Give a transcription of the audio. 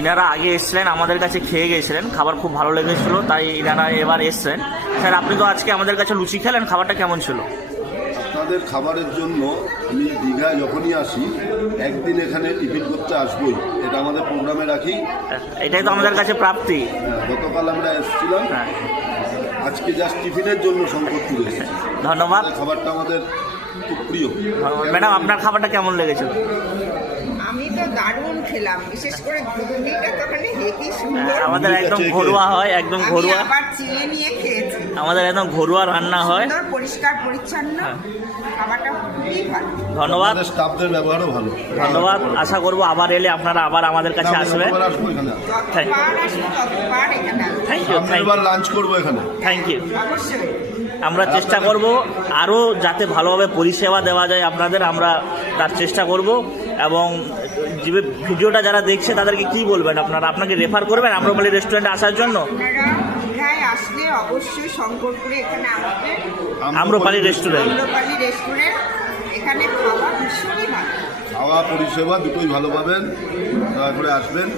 ইনারা আগে এসছিলেন, আমাদের কাছে খেয়ে গেছিলেন, খাবার খুব ভালো লেগেছিল, তাই ইনারা এবার এসছেন। স্যার, আপনি তো আজকে আমাদের কাছে লুচি খেলেন, খাবারটা কেমন ছিল? আপনাদের খাবারের জন্য আমি দীঘায় যখনই আসি একদিন এখানে টিফিন করতে আসবোই, এটা আমাদের প্রোগ্রামে রাখি। এটাই তো আমাদের কাছে প্রাপ্তি। গতকাল আমরা এসেছিলাম, হ্যাঁ, আজকে জাস্ট টিফিনের জন্য শঙ্করপুর এসেছি। ধন্যবাদ। খাবারটা আমাদের খুব প্রিয়। ম্যাডাম, আপনার খাবারটা কেমন লেগেছিল? আমি তো দারুণ খেলাম, বিশেষ করে ঘুগনিটা তো ওখানে হেভি সুন্দর। আমাদের একদম ঘরোয়া হয়, একদম আমি ঘরোয়া। আবার চিড়ে নিয়ে খেয়েছি। আমাদের একদম ঘরোয়া রান্না হয়। সুন্দর পরিষ্কার পরিচ্ছন্ন, খাবারটা খুবই ভালো। ধন্যবাদ। আমাদের স্টাফদের ব্যবহারও ভালো। ধন্যবাদ। আশা করবো আবার এলে আপনারা আবার আমাদের কাছে আসবেন। আবার আসবো এখানে। যতবার আসবো ততবার এখানে আসবো। থ্যাংক ইউ, আমরা এবার লাঞ্চ করবো এখানে। Thank you. অবশ্যই। আমরা চেষ্টা করব আরও যাতে ভালোভাবে পরিষেবা দেওয়া যায় আপনাদের, আমরা তার চেষ্টা করব। এবং যে ভিডিওটা যারা দেখছে তাদেরকে কি বলবেন আপনারা? আপনাকে রেফার করবেন আম্রপালি রেস্টুরেন্টে আসার জন্য? আপনারা দীঘায় আসলে অবশ্যই শঙ্করপুরে এখানে আসবেন, আম্রপালি রেস্টুরেন্ট। আম্রপালি রেস্টুরেন্ট। এখানে খাওয়া ভীষণই ভালো। খাওয়া পরিষেবা দুটোই ভালো পাবেন, দয়া করে আসবেন।